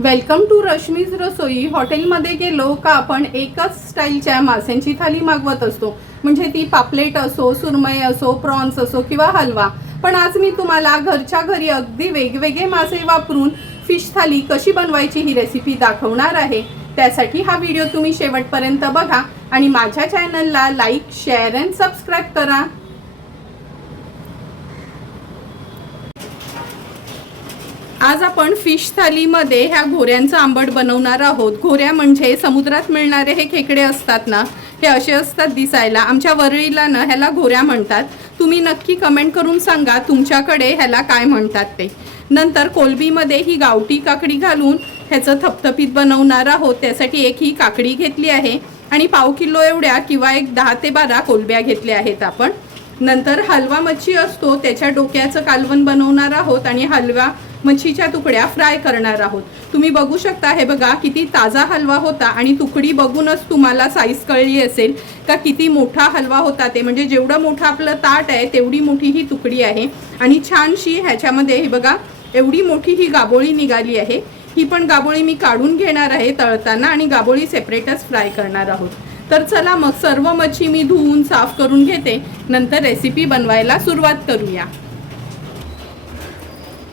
Welcome to Rashmi's रसोई. हॉटेलमध्ये गेलो का आपण एकच स्टाईलच्या माशांची थाली मागवत असतो. म्हणजे ती पापलेट असो सुरमई असो प्रॉन्स असो किंवा हलवा. पण आज मी तुम्हाला घरच्या घरी अगदी वेगवेगळे मासे वापरून फिश थाली कशी बनवायची ही रेसिपी दाखवणार आहे. त्यासाठी हा व्हिडिओ तुम्ही शेवटपर्यंत बघा आणि माझ्या चॅनलला लाईक शेअर अँड सबस्क्राईब करा. आज आपण फिश थालीमध्ये ह्या घोऱ्यांचं आंबट बनवणार आहोत. घोऱ्या म्हणजे समुद्रात मिळणारे हे खेकडे असतात ना हे असे असतात दिसायला. आमच्या वरळीला ना ह्याला घोऱ्या म्हणतात. तुम्ही नक्की कमेंट करून सांगा तुमच्याकडे ह्याला काय म्हणतात ते. नंतर कोलबीमध्ये ही गावठी काकडी घालून ह्याचं थपथपीत बनवणार आहोत. त्यासाठी एक ही काकडी घेतली आहे आणि पाव किलो एवढ्या किंवा एक दहा ते बारा कोलब्या घेतल्या आहेत आपण. नंतर हलवा मच्छी असतो त्याच्या डोक्याचं कालवण बनवणार आहोत आणि हलवा मच्छीच्या तुकड्या फ्राय करणार आहोत. तुम्ही बघू शकता हे बघा किती ताजा हलवा होता आणि तुकडी बघूनच तुम्हाला साईज कळली असेल का किती मोठा हलवा होता ते. म्हणजे जेवढं मोठं आपलं ताट आहे तेवढी मोठी ही तुकडी आहे. आणि छानशी ह्याच्यामध्ये हे बघा एवढी मोठी ही गाबोळी निघाली आहे. ही पण गाबोळी मी काढून घेणार आहे तळताना आणि गाबोळी सेपरेटच फ्राय करणार आहोत. तर चला मग सर्व मच्छी मी धुवून साफ करून घेते. नंतर रेसिपी बनवायला सुरुवात करूया.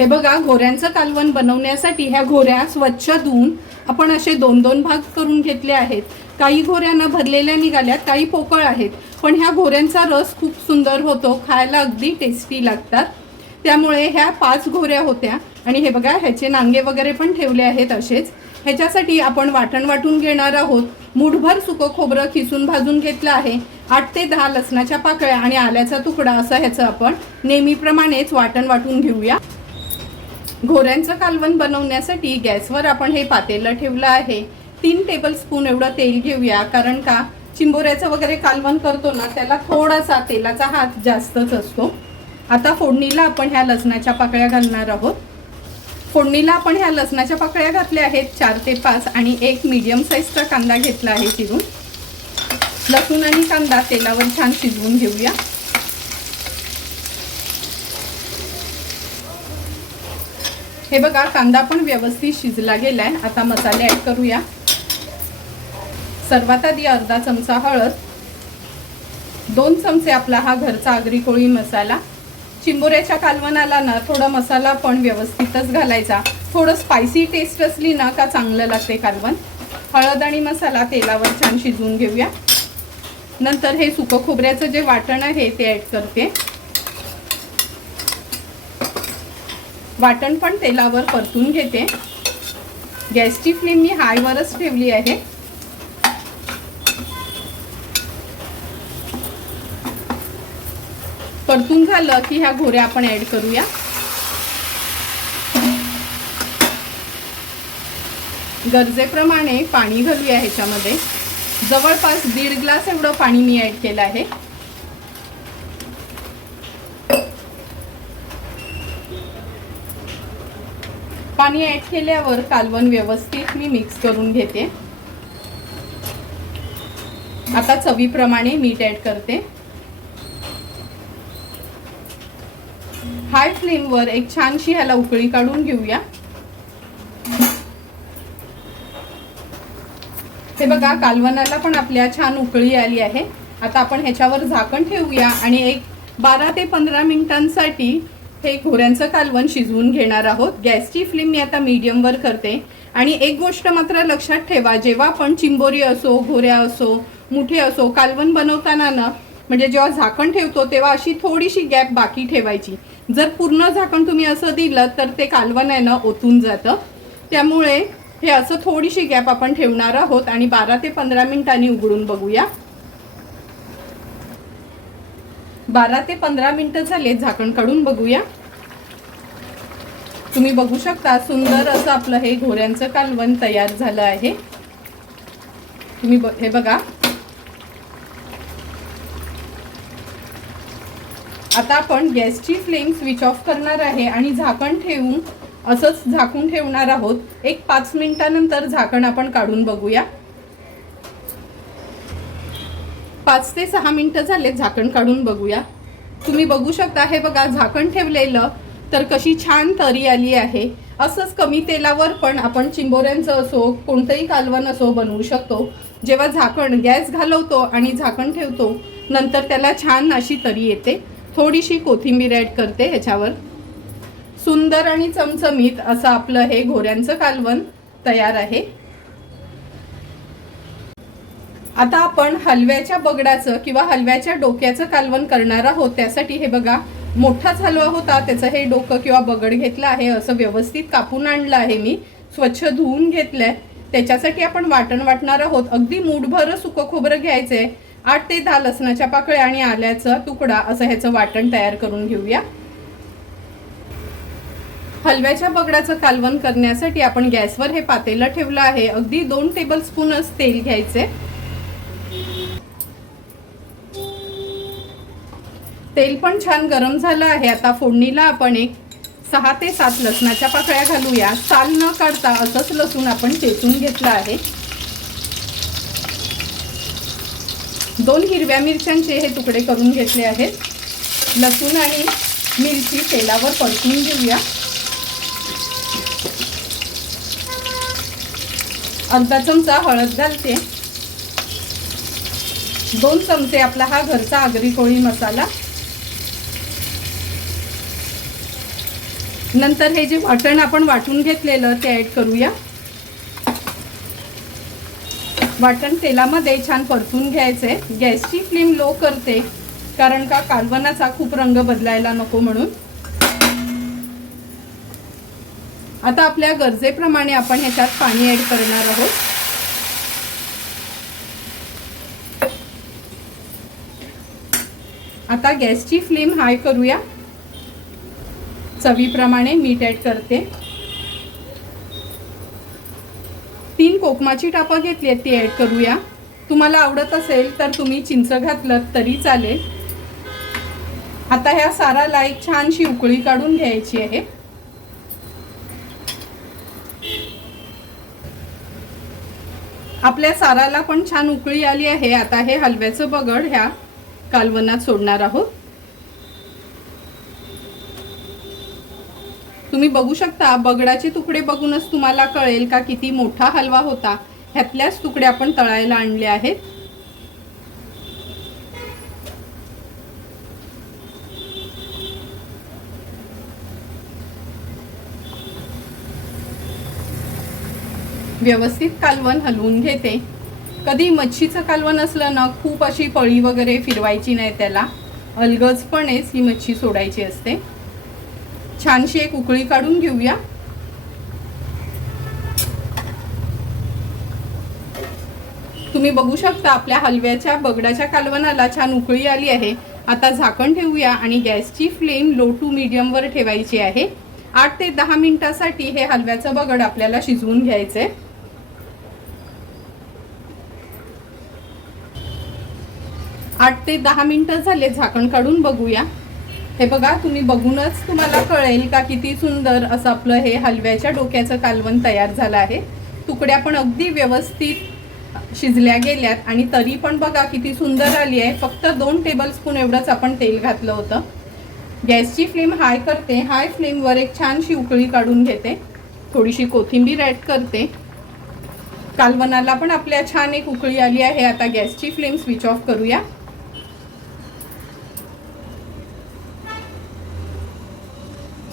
हे बघा घोऱ्यांचं कालवण बनवण्यासाठी ह्या घोऱ्या स्वच्छ धुवून आपण असे दोन दोन भाग करून घेतले आहेत. काही घोऱ्यांना भरलेल्या निघाल्यात काही पोकळ आहेत. पण ह्या घोऱ्यांचा रस खूप सुंदर होतो खायला अगदी टेस्टी लागतात. त्यामुळे ह्या पाच घोऱ्या होत्या. आणि हे बघा ह्याचे नांगे वगैरे पण ठेवले आहेत असेच. ह्याच्यासाठी आपण वाटण वाटून घेणार आहोत. मुठभर सुकं खोबरं खिसून भाजून घेतलं आहे. आठ ते दहा लसणाच्या पाकळ्या आणि आल्याचा तुकडा असं ह्याचं आपण नेहमीप्रमाणेच वाटण वाटून घेऊया. घोऱ्यांचं कालवण बनवण्यासाठी गॅसवर आपण हे पातेलं ठेवलं आहे. तीन टेबल स्पून एवढं तेल घेऊया कारण का? चिंबोऱ्याचं वगैरे कालवण करतो ना त्याला थोडासा तेलाचा हात जास्तच असतो. आता फोडणीला आपण ह्या लसणाच्या पाकळ्या घालणार आहोत. फोडणीला आपण ह्या लसणाच्या पाकळ्या घातल्या आहेत चार ते पाच आणि एक मीडियम साईजचा कांदा घेतला आहे चिरून. लसूण आणि कांदा तेलावर छान शिजवून घेऊया. हे बघा कांदा पण व्यवस्थित शिजला गेला आहे आता मसाले ॲड करूया. सर्वात आधी अर्धा चमचा हळद. दोन चमचे आपला हा घरचा आगरी कोळी मसाला. चिंबोऱ्याच्या कालवणाला ना थोडा मसाला पण व्यवस्थितच घालायचा. थोडं स्पायसी टेस्ट असली ना का चांगलं लागते कालवण. हळद आणि मसाला तेलावर छान शिजवून घेऊया. नंतर हे सुकं खोबऱ्याचं जे वाटण आहे ते ॲड करते. वाटण पण तेलावर परतून घेते. गॅसची फ्लेम मी हायवरच ठेवली आहे. परतून झालं की ह्या घोऱ्या आपण ऍड करूया. गरजेप्रमाणे पाणी घालूया ह्याच्यामध्ये. जवळपास दीड ग्लास एवढं पाणी मी ऍड केलं आहे. पाणी ऍड केल्यावर कालवण व्यवस्थित मी मिक्स करून घेते. आता चवीप्रमाणे मीठ ऍड करते. हाय फ्लेमवर एक छानशी ह्याला उकळी काढून घेऊया. हे बघा कालवणाला पण आपल्या छान उकळी आली आहे. आता आपण ह्याच्यावर झाकण ठेवूया आणि एक बारा ते पंधरा मिनिटांसाठी हे घोऱ्यांचं कालवण शिजवून घेणार आहोत. गॅसची फ्लेम मी आता मीडियमवर करते. आणि एक गोष्ट मात्र लक्षात ठेवा जेव्हा आपण चिंबोरी असो घोऱ्या असो मुठे असो कालवण बनवताना ना म्हणजे जेव्हा झाकण ठेवतो तेव्हा अशी थोडीशी गॅप बाकी ठेवायची. जर पूर्ण झाकण तुम्ही असं दिलं तर ते कालवण आहे ना ओतून जातं. त्यामुळे हे असं थोडीशी गॅप आपण ठेवणार आहोत आणि बारा ते पंधरा मिनिटांनी उघडून बघूया. बारा ते पंधरा मिनटं झाले झाकण काढून बघूया. तुम्ही बघू शकता सुंदर असं आपलं हे घोऱ्यांचं कालवण तयार झालं आहे. तुम्ही ब हे बघा. आता आपण गॅसची फ्लेम स्विच ऑफ करणार आहे आणि झाकण ठेवून असंच झाकून ठेवणार आहोत. एक पाच मिनिटानंतर झाकण आपण काढून बघूया. पाच ते सहा मिनिटं झाले झाकण काढून बघूया. तुम्ही बघू शकता हे बघा झाकण ठेवलेलं तर कशी छान तरी आली आहे. असंच कमी तेलावर पण आपण चिंबोऱ्यांचं असो कोणतंही कालवण असो बनवू शकतो. जेव्हा झाकण गॅस घालवतो आणि झाकण ठेवतो नंतर त्याला छान अशी तरी येते. थोडीशी कोथिंबीर ॲड करते ह्याच्यावर. सुंदर आणि चमचमीत असं आपलं हे घोऱ्यांचं कालवण तयार आहे. आता आपण हलव्याच्या बगडाचं किंवा हलव्याच्या डोक्याचं कालवण करणार आहोत त्यासाठी हे बघा. मोठा हलवा होता त्याचं हे डोकं किंवा बगड घेतलं आहे असं व्यवस्थित कापून आणलं आहे मी स्वच्छ धुवून घेतलंय. त्याच्यासाठी आपण वाटण वाटणार आहोत. अगदी मूठभर सुकं खोबरं घ्यायचंय. आठ ते दहा लसणाच्या पाकळ्या आणि आल्याचा तुकडा असं ह्याचं वाटण तयार करून घेऊया. हलव्याच्या बगडाचं कालवण करण्यासाठी आपण गॅसवर हे पातेलं ठेवलं आहे. अगदी दोन टेबल स्पूनच तेल घ्यायचे तेल पण छान गरम झालं आहे. आता फोडणीला आपण एक सहा ते सात लसणाच्या पाकळ्या घालूया. साल न काढता असंच लसूण आपण चेचून घेतलं आहे. दोन हिरव्या मिरच्यांचे हे तुकडे करून घेतले आहेत. लसूण आणि मिरची तेलावर परतून घेऊया. अर्धा चमचा हळद घालते. दोन चमचे आपला हा घरचा आगरी कोळी मसाला. नंतर हे जे वाटण आपण वाटून घेतलेलं ते ॲड करूया. वाटण तेलामध्ये छान परतून घ्यायचे गॅसची फ्लेम लो करते कारण का कालवनाचा खूप रंग बदलायला नको म्हणून. आता आपल्या गरजेप्रमाणे आपण ह्याच्यात पाणी ॲड करणार आहोत. आता गॅसची फ्लेम हाय करूया. चवीप्रमाणे मीठ ऍड करते. तीन कोकमाची टापं घेतली आहेत ती ऍड करूया. तुम्हाला आवडत असेल तर तुम्ही चिंच घातलं तरी चालेल. आता ह्या साराला एक छानशी उकळी काढून घ्यायची आहे. आपल्या साराला पण छान उकळी आली आहे. आता हे हलव्याचं बगड ह्या कालवनात सोडणार आहोत. तुम्ही बघू शकता बगडाचे तुकडे बघूनच तुम्हाला कळेल का किती मोठा हलवा होता. ह्यातल्याच तुकडे आपण तळायला आणले आहेत. व्यवस्थित कालवण हलवून घेते. कधी मच्छीचं कालवण असलं ना खूप अशी पळी वगैरे फिरवायची नाही त्याला. अलगजपणेच ही मच्छी सोडायची असते. छानशी एक उकळी काढून घेऊया. तुम्ही बघू शकता आपल्या हलव्याच्या बगडाच्या कालवनाला छान उकळी आली आहे. आता झाकण ठेवूया आणि गॅसची फ्लेम लो टू मीडियमवर ठेवायची आहे. आठ ते दहा मिनिटासाठी हे हलव्याचं बगड आपल्याला शिजवून घ्यायचंय. आठ ते दहा मिनिटं झाले झाकण काढून बघूया. हे बघा तुम्ही बघूनच तुम्हाला कळेल का किती सुंदर असं आपलं हे हलव्याच्या डोक्याचं कालवण तयार झालं आहे. तुकड्या पण अगदी व्यवस्थित शिजल्या गेल्यात आणि तरी पण बघा किती सुंदर आली आहे. फक्त दोन टेबल स्पून एवढंच आपण तेल घातलं होतं. गॅसची फ्लेम हाय करते. हाय फ्लेमवर एक छानशी उकळी काढून घेते. थोडीशी कोथिंबीर ॲड करते. कालवनाला पण आपल्या छान एक उकळी आली आहे. आता गॅसची फ्लेम स्विच ऑफ करूया.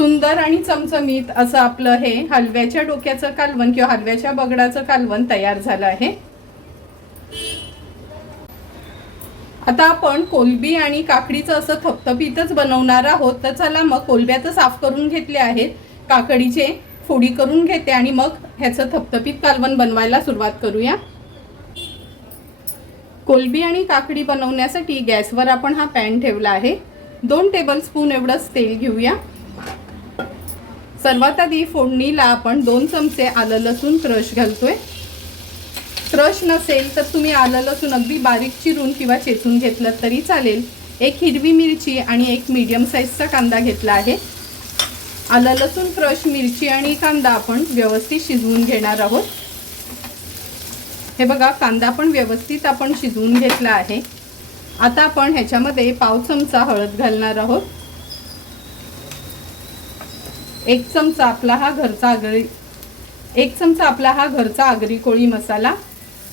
सुंदर आणि चमचमीत असं आपलं हे हलव्याच्या डोक्याचं कालवण किंवा हलव्याच्या बगडाचं कालवण तयार झालं आहे. आता आपण कोलबी आणि काकडीचं असं थपथपीतच बनवणार आहोत. तर चला मग कोलब्याचं साफ करून घेतले आहेत. काकडीचे फोडी करून घेते आणि मग ह्याचं थपथपीत कालवण बनवायला सुरुवात करूया. कोलबी आणि काकडी बनवण्यासाठी गॅसवर आपण हा पॅन ठेवला आहे. दोन टेबल स्पून एवढंच तेल घेऊया. सर्वात आधी फोडणीला आपण दोन चमचे आलं लसूण क्रश घालतोय. क्रश नसेल तर तुम्ही आलं लसूण अगदी बारीक चिरून किंवा चेचून घेतलं तरी चालेल. एक हिरवी मिरची आणि एक मीडियम साईजचा कांदा घेतला आहे. आलं लसूण क्रश मिरची आणि कांदा आपण व्यवस्थित शिजवून घेणार आहोत. हे बघा कांदा पण व्यवस्थित आपण शिजवून घेतला आहे. आता आपण ह्याच्यामध्ये पाव चमचा हळद घालणार आहोत. एक चमचा आपला हा घरचा आगरी एक चमचा आपला हा घरचा आगरी कोळी मसाला.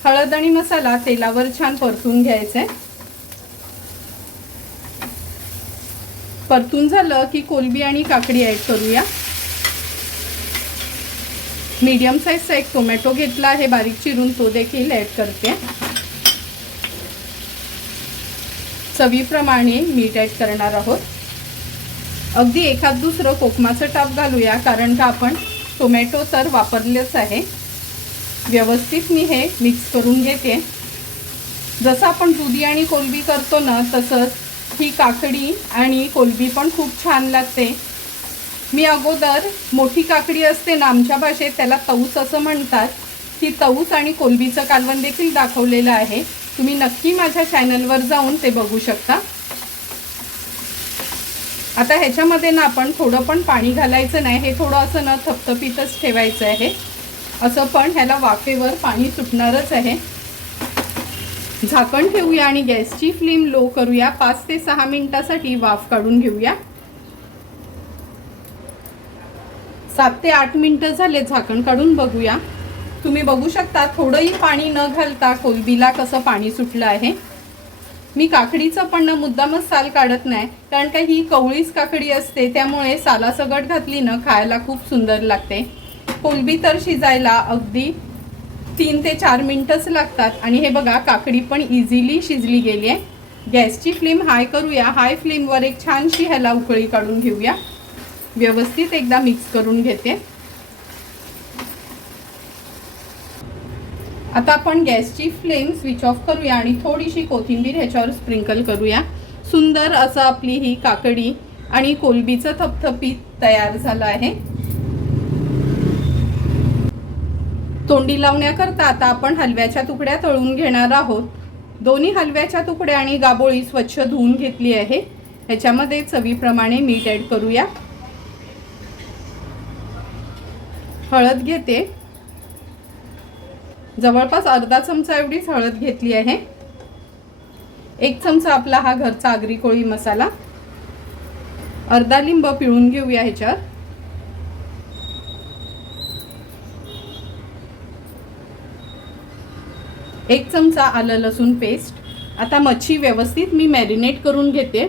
हळद आणि मसाला तेलावर छान परतून घ्यायचा. आहे परतून झालं की कोलबी आणि काकडी ॲड करूया. मीडियम साईजचा एक टोमॅटो घेतला आहे बारीक चिरून तो देखील ॲड करते. चवीप्रमाणे मीठ ॲड करणार आहोत. अगदी एखाद दुसरं कोकमाचं टाप घालूया कारण का आपण टोमॅटो तर वापरलेच आहे. व्यवस्थित मी हे मिक्स करून घेते. जसं आपण दुधी आणि कोलबी करतो ना तसंच ही काकडी आणि कोलबी पण खूप छान लागते. मी अगोदर मोठी काकडी असते ना आमच्या भाषेत त्याला तऊस असं म्हणतात. ती तऊस आणि कोलबीचं कालवण देखील दाखवलेलं आहे. तुम्ही नक्की माझ्या चॅनलवर जाऊन ते बघू शकता. आता ह्याच्यामध्ये ना आपण थोडं पण पाणी घालायचं नाही हे थोडं असं ना थपथपीतच ठेवायचं आहे. असं पण ह्याला वाफेवर पाणी सुटणारच आहे. झाकण ठेवूया आणि गॅसची फ्लेम लो करूया. पाच ते सहा मिनिटासाठी वाफ काढून घेऊया. सात ते आठ मिनटं झाले झाकण काढून बघूया. तुम्ही बघू शकता थोडंही पाणी न घालता कोलबीला कसं पाणी सुटलं आहे. मी काकडीचं पण ना मुद्दामच साल काढत नाही कारण का ही कवळीच काकडी असते त्यामुळे सालासगट घातली ना खायला खूप सुंदर लागते. कोलबी तर शिजायला अगदी तीन ते चार मिनटंच लागतात. आणि हे बघा काकडी पण इझिली शिजली गेली आहे गॅसची फ्लेम हाय करूया. हाय फ्लेमवर एक छानशी ह्याला उकळी काढून घेऊया. व्यवस्थित एकदा मिक्स करून घेते. आता आपण गॅसची फ्लेम स्विच ऑफ करूया आणि थोडीशी कोथिंबीर ह्याच्यावर स्प्रिंकल करूया. सुंदर असं आपली ही काकडी आणि कोलबीचं थपथपीत तयार झालं आहे. तोंडी लावण्याकरता आता आपण हलव्याच्या तुकड्या तळून घेणार आहोत. दोन्ही हलव्याच्या तुकड्या आणि गाबोळी स्वच्छ धुवून घेतली आहे. ह्याच्यामध्ये चवीप्रमाणे मीठ ॲड करूया. हळद घेते. जवळपास अर्धा चमचा एवढीच हळद घेतली आहे. एक चमचा आपला हा घरचा आगरी कोळी मसाला. अर्धा लिंब पिळून घेऊया ह्याच्यावर. एक चमचा आलं लसूण पेस्ट. आता मच्छी व्यवस्थित मी मॅरिनेट करून घेते.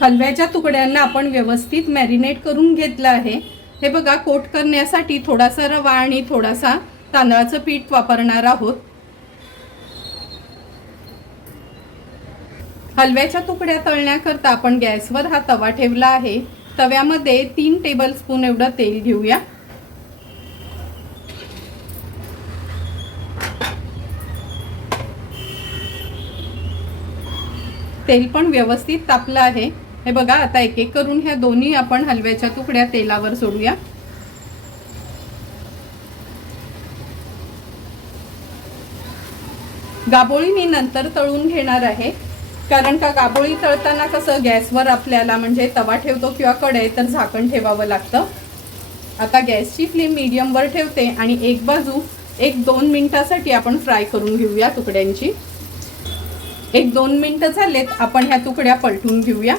हलव्याच्या तुकड्यांना आपण व्यवस्थित मॅरिनेट करून घेतलं आहे. हे बघा कोट करण्यासाठी थोडासा रवा आणि थोडासा तांदळाचं पीठ वापरणार आहोत. हलव्याच्या तुकड्या तळण्याकरता आपण गॅसवर हा तवा ठेवला आहे. तव्यामध्ये तीन टेबल स्पून एवढं तेल घेऊया. तेल पण व्यवस्थित तापलं आहे. हे बघा आता एक एक करून ह्या दोन्ही आपण हलव्याच्या तुकड्या तेलावर सोडूया. गाबोळी मी नंतर तळून घेणार आहे. कारण का गाबोळी तळताना कसं गॅसवर आपल्याला म्हणजे तवा ठेवतो किंवा कढई तर झाकण ठेवावं लागतं. आता गॅसची फ्लेम मीडियमवर ठेवते आणि एक बाजू एक दोन मिनटासाठी आपण फ्राय करून घेऊया तुकड्यांची. एक दोन मिनटं झालेत आपण ह्या तुकड्या पलटून घेऊया.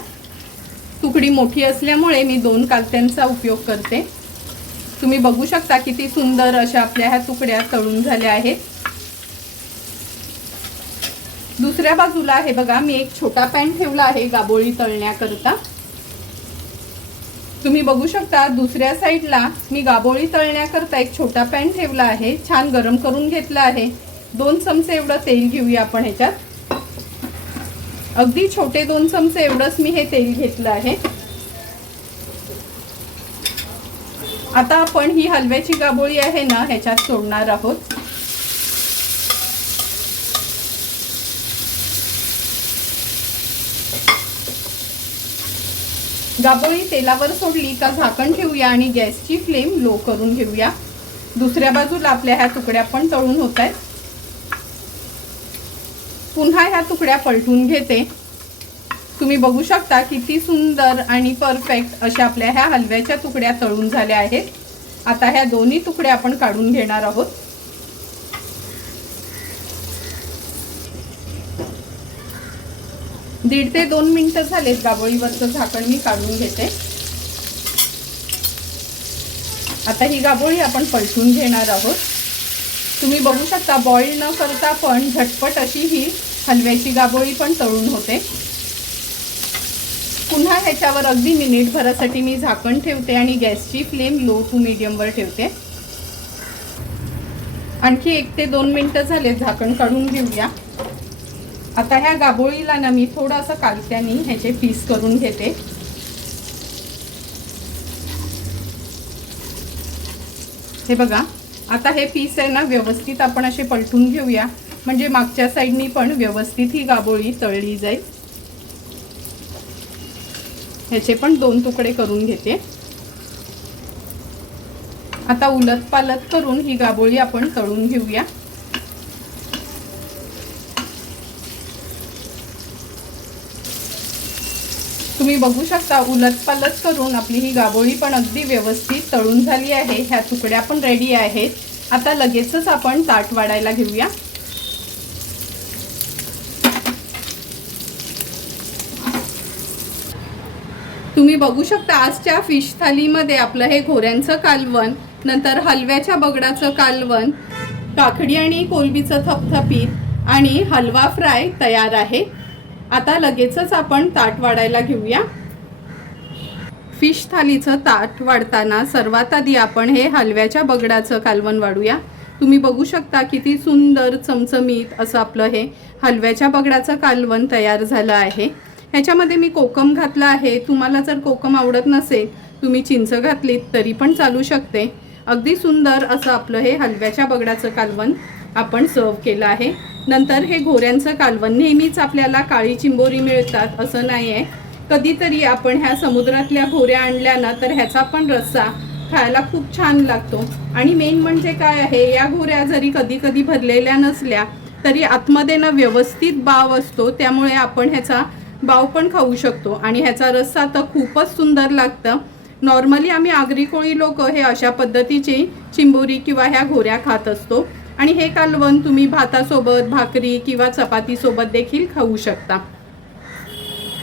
तुकडी मोठी असल्यामुळे मी दोन कालत्यांचा उपयोग करते. तुम्ही बघू शकता किती सुंदर अशा आपल्या ह्या तुकड्या तळून झाल्या आहेत. दुसऱ्या बाजूला हे बघा मी एक छोटा पॅन ठेवला आहे गाबोळी तळण्याकरता. तुम्ही बघू शकता दुसऱ्या साईडला मी गाबोळी तळण्याकरता एक छोटा पॅन ठेवला आहे छान गरम करून घेतला आहे. दोन चमचे एवढं तेल घेऊया आपण ह्याच्यात. अगदी छोटे दोन चमचे एवढंच मी हे तेल घेतलं आहे. आता आपण ही हलव्याची गाबोळी आहे ना ह्याच्यात सोडणार आहोत. गाबोळी तेलावर सोडली का झाकण ठेवूया आणि गॅसची फ्लेम लो करून घेऊया. दुसऱ्या बाजूला आपल्या ह्या तुकड्या पण तळून होत आहेत. पुन्हा ह्या तुकड्या पलटून घेते. तुम्ही बघू शकता किती सुंदर आणि परफेक्ट अशा आपल्या ह्या हलव्याच्या तुकड्या तळून झाल्या आहेत. आता ह्या दोन्ही तुकड्या आपण काढून घेणार आहोत. दीड ते दोन मिनिटं झालेत गाबोळीवरचं झाकण मी काढून घेते. आता ही गाबोळी आपण पलटून घेणार आहोत. तुम्ही बघू शकता बॉईल न करता पण झटपट अशी ही हलव्याची गाबोळी पण तळून होते. पुन्हा ह्याच्यावर अगदी मिनिटभरासाठी मी झाकण ठेवते आणि गॅसची फ्लेम लो टू मीडियमवर ठेवते. आणखी एक ते दोन मिनटं झाले झाकण काढून घेऊया. आता ह्या गाबोळीला ना मी थोडंसं कालत्यानी ह्याचे पीस करून घेते. हे बघा आता हे पीस आहे ना व्यवस्थित आपण असे पलटून घेऊया. म्हणजे मागच्या साईडनी पण व्यवस्थित ही गाबोळी तळली जाईल. ह्याचे पण दोन तुकडे करून घेते. आता उलट पालत करून ही गाबोळी आपण तळून घेऊया. तुम्ही बघू शकता उलट पालट करून आपली ही गाबोळी पण अगदी व्यवस्थित तळून झाली आहे. ह्या तुकड्या पण रेडी आहेत. आता लगेचच आपण ताट वाढायला घेऊया. तुम्ही बघू शकता आजच्या फिश थालीमध्ये आपलं हे घोऱ्यांचं कालवण नंतर हलव्याच्या बगडाचं कालवण काकडी आणि कोलबीचं थपथपीत आणि हलवा फ्राय तयार आहे. आता लगेचच आपण ताट वाढायला घेऊया. फिश थालीचं ताट वाढताना सर्वात आधी आपण हे हलव्याच्या बगडाचं कालवण वाढूया. तुम्ही बघू शकता किती सुंदर चमचमीत असं आपलं हे हलव्याच्या बगडाचं कालवण तयार झालं आहे. ह्याच्यामध्ये मी कोकम घातलं आहे. तुम्हाला जर कोकम आवडत नसेल तुम्ही चिंच घातलीत तरी पण चालू शकते. अगदी सुंदर असं आपलं हे हलव्याच्या बगडाचं कालवण आपण सर्व केलं आहे. नंतर हे घोऱ्यांचं कालवण नेहमीच आपल्याला काळी चिंबोरी मिळतात असं नाही आहे कधीतरी आपण ह्या समुद्रातल्या घोऱ्या आणल्या ना तर ह्याचा पण रस्सा खायला खूप छान लागतो. आणि मेन म्हणजे काय आहे या घोऱ्या जरी कधी कधी भरलेल्या नसल्या तरी आतमध्ये ना व्यवस्थित बाव असतो त्यामुळे आपण ह्याचा बाव पण खाऊ शकतो. आणि ह्याचा रस्सा तर खूपच सुंदर लागतं. नॉर्मली आम्ही आगरी कोळी लोक हे अशा पद्धतीची चिंबोरी किंवा ह्या घोऱ्या खात असतो. आणि हे कालवण तुम्ही भातासोबत भाकरी किंवा चपातीसोबत देखील खाऊ शकता.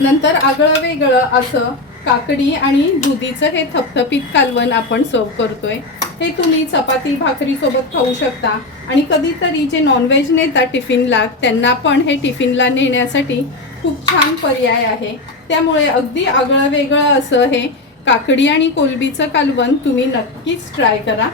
नंतर आगळं वेगळं असं काकडी आणि दुधीचं हे थपथपीत कालवण आपण सर्व करतोय. हे तुम्ही चपाती भाकरीसोबत खाऊ शकता. आणि कधीतरी जे नॉनव्हेज नेता टिफिनला त्यांना पण हे टिफिनला नेण्यासाठी खूप छान पर्याय आहे. त्यामुळे अगदी आगळं वेगळं असं हे काकडी आणि कोलबीचं कालवण तुम्ही नक्कीच ट्राय करा.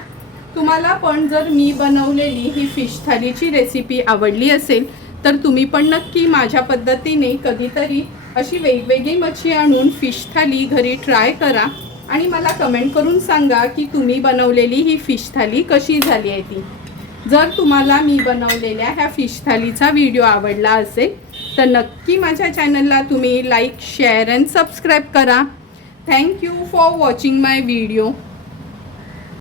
तुम्हाला पण जर मी बनवलेली ही फिश थालीची रेसिपी आवडली असेल तर तुम्ही पण नक्की माझ्या पद्धतीने कधीतरी अशी वेगवेगळी मच्छी आणून फिश थाली घरी ट्राय करा. आणि मला कमेंट करून सांगा की तुम्ही बनवलेली ही फिश थाली कशी झाली आहे ती. जर तुम्हाला मी बनवलेल्या ह्या फिश थालीचा व्हिडिओ आवडला असेल तर नक्की माझ्या चॅनलला तुम्ही लाईक शेअर अँड सबस्क्राईब करा. Thank you for watching my video